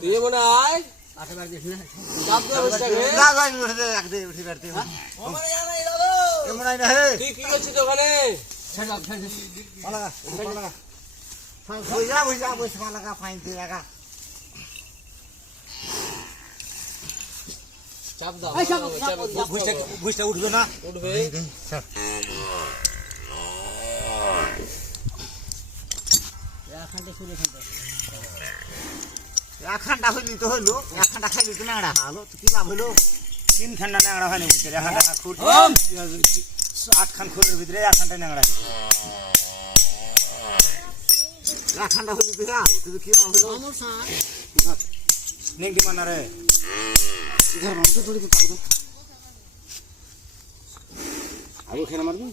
তুই মনে হয় আশেপাশে দেখ না চাপ দে বসে না ভাই উঠে রাখ দে উঠে করতে না ওখানে জানা এই দাদা এমন নাই না হে তুই কি করছিস ওখানে ছাড় লাগা বুঝা বুঝা লাগা ফাইন দিয়ে লাগা চাপ দাও বুঝটা উঠবে না উঠবে স্যার এখানটা শুনে এখানটা এখানটা হইলি তো হইলো এখানটা খাইলি তো নাড়া হলো তো কি লাভ হইলো তিন খান্ডা নাড়া হয়নি ভিতরে এখানটা খুর আট খান খুরের ভিতরে এখানটা নাড়া এখানটা হইলি তো তুই কি লাভ হইলো আমার স্যার নেংটি মানা রে ধর তো থোড়ি তো কাগজ আগে খেলা মারবি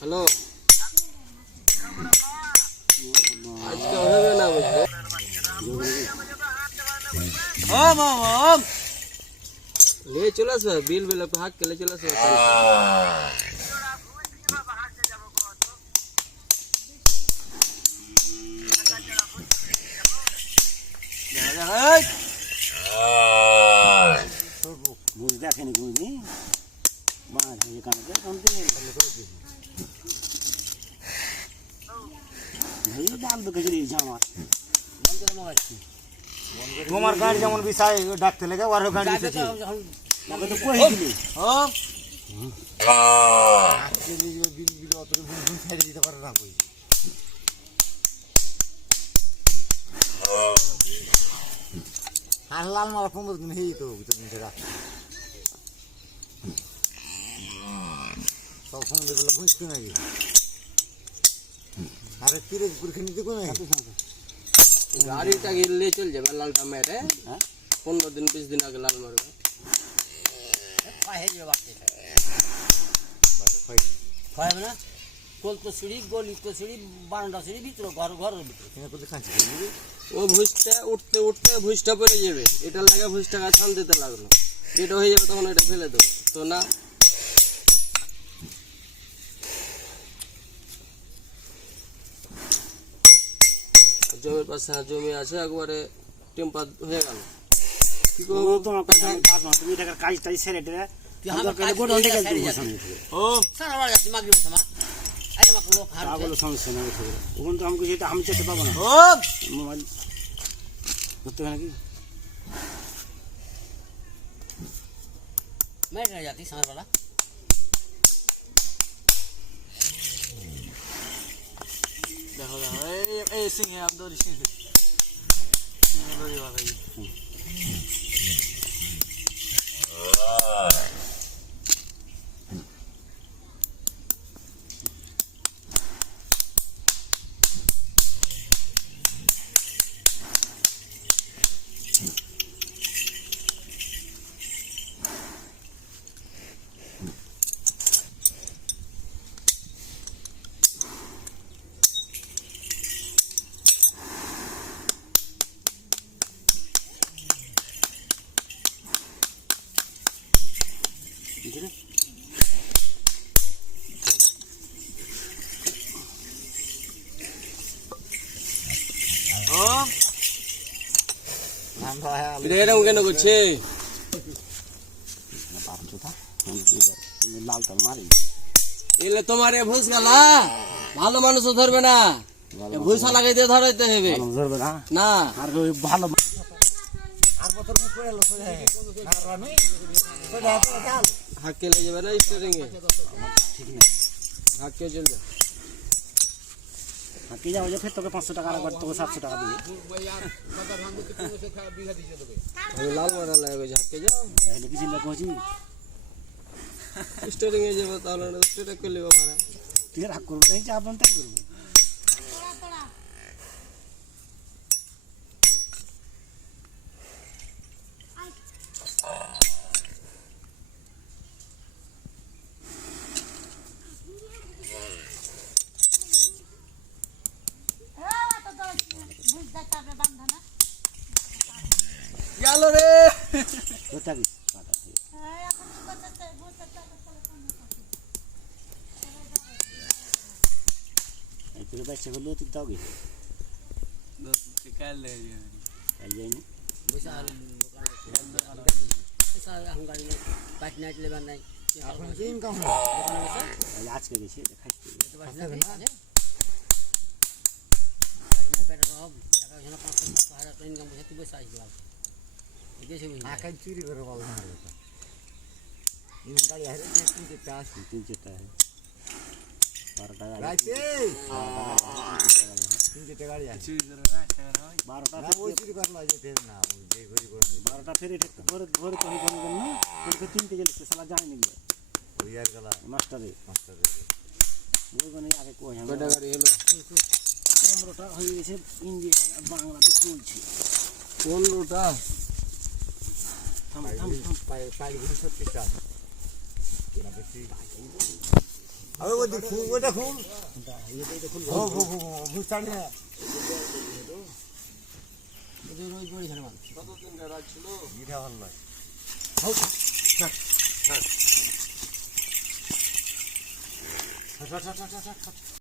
হ্যালো আজকে হবে না বুঝবে ले चला सर बिल बिल पे हाथ के ले चला सर বুঝ দেখেনি বুঝনি মাছ এই কানকে কোনতে ভাই দাম তো গজরি জামা তোমার গাড়ি যেমন বিষয় ডাকতে লাগে আর গাড়ি এসেছে আমাকে তো কই দিলি আজকে বিল বিল অত ভুল ছাড়ি দিতে পারে না কই আর লাল মালা প্রমোদ গুণ হেই তো বুঝতে সব সময় দেখলে বুঝতে নাকি আরে তিরে পুরখে নিতে কোন गाड़ी का ले चल जाए लाल का मेरे 15 दिन 20 दिन आगे लाल मारेगा হয় না কোল তো সিঁড়ি গলি তো সিঁড়ি বারান্দা সিঁড়ি ভিতরে ঘর ঘরের ভিতরে ও ভুজটা উঠতে উঠতে ভুজটা পড়ে যাবে এটা লাগা ভুজটা ছান দিতে লাগলো যেটা হয়ে যাবে তখন এটা ফেলে দেবো তো না জমির পাশে জমি আছে একবারে টেম্পার হয়ে গেল কি করবো তোমার কথা কাজ না তুমি টাকা কাজ তাই ছেড়ে দে তুই আমার কাছে গোড হলতে গেল তুমি ও সারা বাড়ি যাচ্ছি মাগরিব সময় আরে আমাকে লোক হার পাগল সমস্যা না ওখান তো আমাকে যেটা আমি চেতে পাবো না ও মোবাইল করতে হবে নাকি মেরে যাচ্ছি সারা বেলা দেখো দেখো এই সিংহে আবদুল সিংহে সিংহে লড়ি বাগাই এরকম কেন করছে লাল তাল মারি এলে তোমার ভুষ গেলা ভালো মানুষও ধরবে না ভুষা লাগাইতে ধরাইতে হবে ধরবে না না আর ভালো আর বছর পরে এলো সোজা আর আমি সোজা চাল হাঁকে লেগে যাবে না স্টিয়ারিং এ ঠিক না হাঁকে চলবে হাঁকে যাবো যে ফের তোকে 500 টাকা আর তোকে 700 টাকা দিয়ে আমি লাল মারা লাগে ঝাঁকে যাও তাহলে কি চিন্তা করছি স্টার্টিং এ যাবো তাহলে স্টার্ট করলে মারা তুই রাগ করবো না চাপ তাই করবো গেল রে তো থাকি এই তোর ব্যবসা করলেও তুই তাও গেছে কাল যাইনি বসে আর এখন গাড়ি নেই বাইক নাইট লেবার নাই এখন কি ইনকাম দোকানে বসে আজকে গেছি খাইতে যেতে পারছি না বাইক নাই পেটের অভাব টাকা 500,000 টাকা ইনকাম বসে তুই বসে আসবি দেশে বুঝি আকাই চুরি করে বল না রে ইন গাড়ি হারে তিন চারটা আসি 3 টাকা 12 টাকা রাইতে তিন চারটা গাড়ি আসি 12 টাকা না ওই চুরি করলো যেতে না ওই যে ঘুরি করে 12টা ফের এটা ঘরে ঘরে তো কোনো না তোকে 3 থেকে গেলে সালা জানি না গিয়ে ওই আর গলা মাস্টারে মাস্টার ওখানে আগে কই আমি কয়টা গাড়ি হলো 15টা হয়ে গেছে ইন্ডিয়া বাংলাতে চলছে 15টা থাম থাম থাম পাইলি ঘুরি 36টা না বেশি আরে ওই দেখুন ওই দেখুন হো হো হো বুঝতাম না রোজ বড়ি ঝাড় মাল কতদিন রাত ছিল এটা ভালো নয়